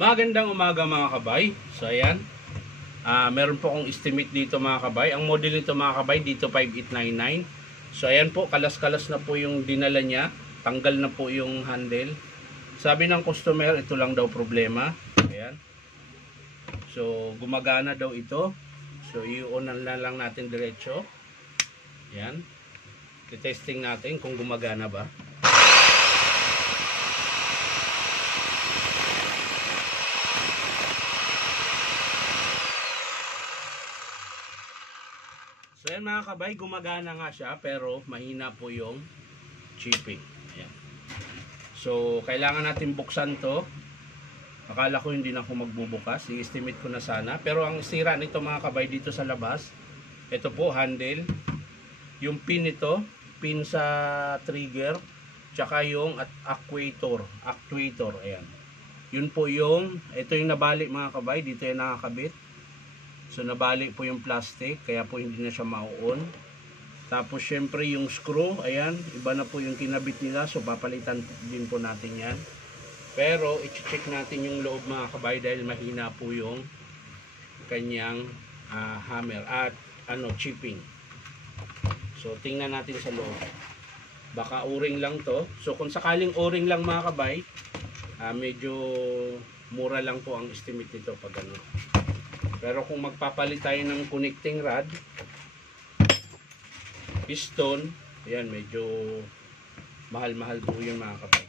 Magandang umaga mga kabay. So ayan, meron po akong estimate dito mga kabay. Ang model nito mga kabay dito 5899. So ayan po, kalas-kalas na po yung dinala niya. Tanggal na po yung handle. Sabi ng customer, ito lang daw problema. Ayan. So gumagana daw ito. So i-on na lang natin diretso. Ayan. I-testing natin kung gumagana ba. So yan mga kabay, gumagana nga siya pero mahina po yung chipping. Ayan. So kailangan natin buksan to. Akala ko hindi na ako magbubukas. I-estimate ko na sana. Pero ang sira nito mga kabay dito sa labas, ito po handle. Yung pin nito, pin sa trigger, tsaka yung actuator. Ayan. Yun po yung, ito yung nabali mga kabay. Dito yung nakakabit. So nabali po yung plastic, kaya po hindi na siya mauon. Tapos syempre yung screw, ayan, iba na po yung kinabit nila, so papalitan din po natin yan. Pero i-check natin yung loob mga kabay dahil mahina po yung kanyang hammer at chipping. So tingnan natin sa loob. Baka o-ring lang to. So kung sakaling o-ring lang mga kabay, medyo mura lang po ang estimate nito pag ano. Pero kung magpapalit tayo ng connecting rod, piston, ayan, medyo mahal-mahal po yun mga kapatid.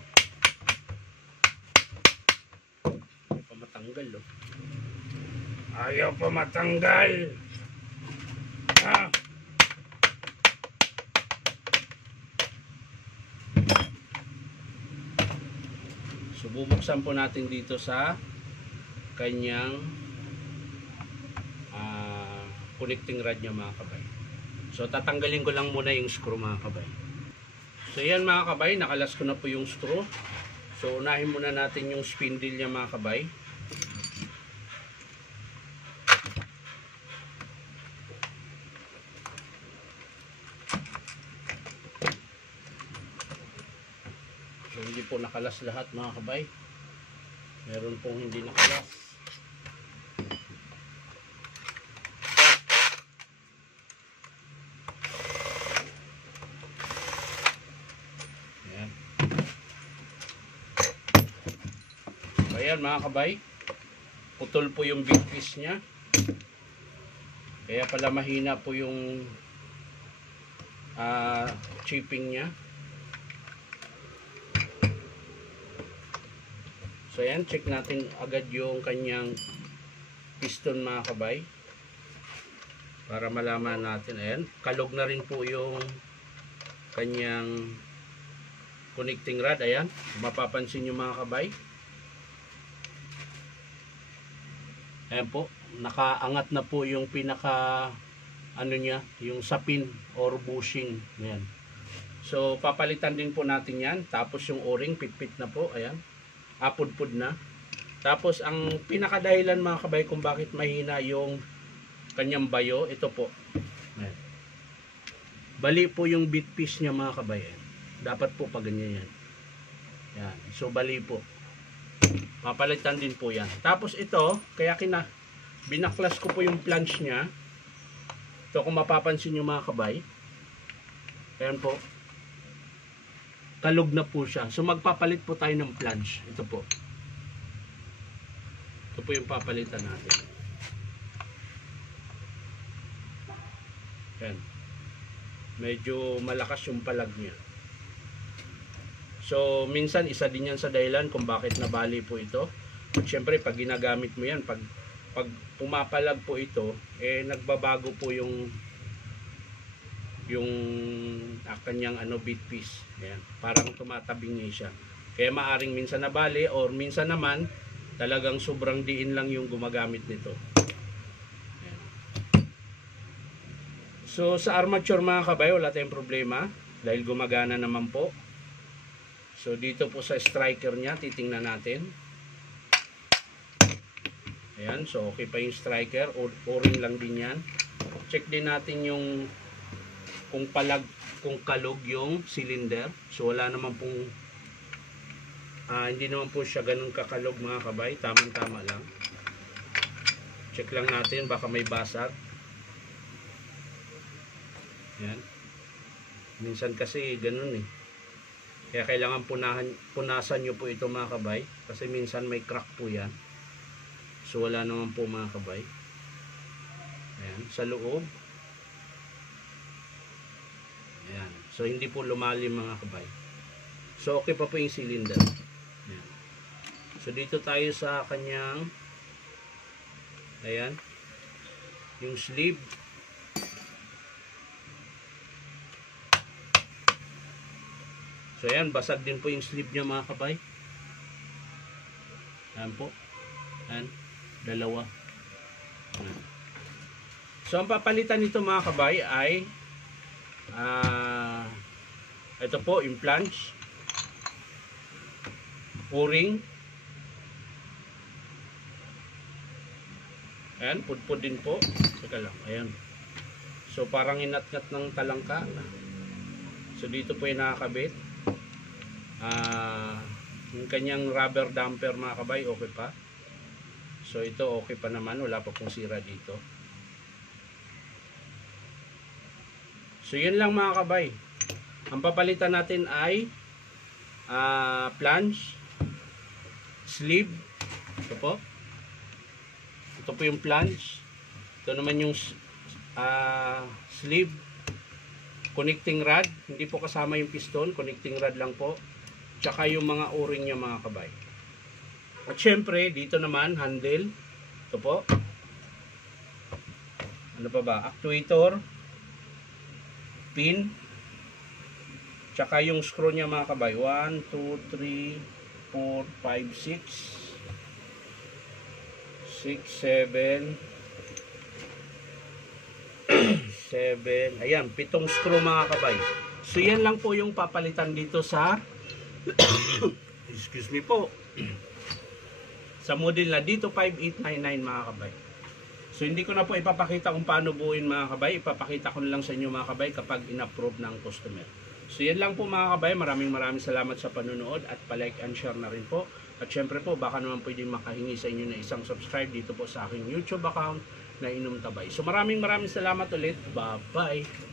Ayaw pa matanggal, oh. Ayaw pa matanggal. So bubuksan po natin dito sa kanyang connecting rod niya mga kabay. So tatanggalin ko lang muna yung screw mga kabay. So yan mga kabay, nakalas ko na po yung screw. So unahin muna natin yung spindle niya mga kabay. So hindi po nakalas lahat mga kabay. Meron pong hindi nakalas. Ayan mga kabay, putol po yung big piece nya, kaya pala mahina po yung chipping nya. So ayan, check natin agad yung kanyang piston mga kabay para malaman natin. Ayan, kalog na rin po yung kanyang connecting rod. Ayan, mapapansin nyo mga kabay. Ayan po, nakaangat na po yung pinaka niya, yung sapin or bushing. Ayan. So papalitan din po natin yan. Tapos yung o-ring pitpit na po, ayan. Apudpud na. Tapos ang pinakadahilan mga kabay kung bakit mahina yung kanyang bayo, ito po. Ayan. Bali po yung bit piece niya mga kabay. Ayan. Dapat po pag ganyan yan. Ayan. So bali po. Papalitan din po yan. Tapos ito, kaya binaklas ko po yung flange nya. So kung mapapansin nyo mga kabay, ayan po, kalog na po siya. So magpapalit po tayo ng flange. Ito po. Ito po yung papalitan natin. Ayan. Medyo malakas yung palag nya. So, minsan isa din yan sa dahilan kung bakit nabali po ito. At syempre, pag ginagamit mo yan, pag pumapalag po ito, nagbabago po yung kanyang bit piece. Ayan, parang tumatabingi siya. Kaya maaring minsan nabali or minsan naman, talagang sobrang diin lang yung gumagamit nito. Ayan. So, sa armature mga kabay, wala tayong problema dahil gumagana naman po. So dito po sa striker niya, titingnan natin. Ayan, so okay pa yung striker, o-ring lang din yan. Check din natin yung kung kalog yung cylinder. So wala naman pong Hindi naman po siya ganun kakalog mga kabay. Tamang-tama lang. Check lang natin. Baka may basag. Yan. Minsan kasi ganun eh. Kaya kailangan punasan nyo po ito mga kabay. Kasi minsan may crack po yan. So wala naman po mga kabay. Ayan. Sa loob. Ayan. So hindi po lumalim mga kabay. So okay pa po yung cylinder. Ayan. So dito tayo sa kanyang, ayan, yung sleeve. So ayan, basag din po yung sleeve niya mga kabay. Ayan po. Ayan, dalawa. Ayan. So ang papalitan nito mga kabay ay ito po, yung flange, o-ring. Ayan, pudpud din po. Teka lang, ayan. So parang inat-ngat ng talangka. So dito po yung nakakabit. Yung kanyang rubber damper mga kabay, okay pa. So ito okay pa naman, wala pa pong sira dito. So yun lang mga kabay. Ang papalitan natin ay flange, sleeve. Ito po. Ito po yung flange. Ito naman yung sleeve. Connecting rod. Hindi po kasama yung piston. Connecting rod lang po. Tsaka yung mga o-ring niya mga kabay. At syempre, dito naman, handle. Ito po. Ano pa ba? Actuator. Pin. Tsaka yung screw niya mga kabay. 1, 2, 3, 4, 5, 6, 7. Ayan, 7 screw mga kabay. So yan lang po yung papalitan dito sa excuse me po. Sa model na dito 5899 mga kabay. So hindi ko na po ipapakita kung paano buuin mga kabay. Ipapakita ko na lang sa inyo mga kabay kapag in-approve ng customer. So yan lang po mga kabay. Maraming salamat sa panonood at pa-like and share na rin po. At syempre po baka naman pwedeng makahingi sa inyo na isang subscribe dito po sa aking YouTube account na Inom Tabay. So maraming salamat ulit. Bye-bye.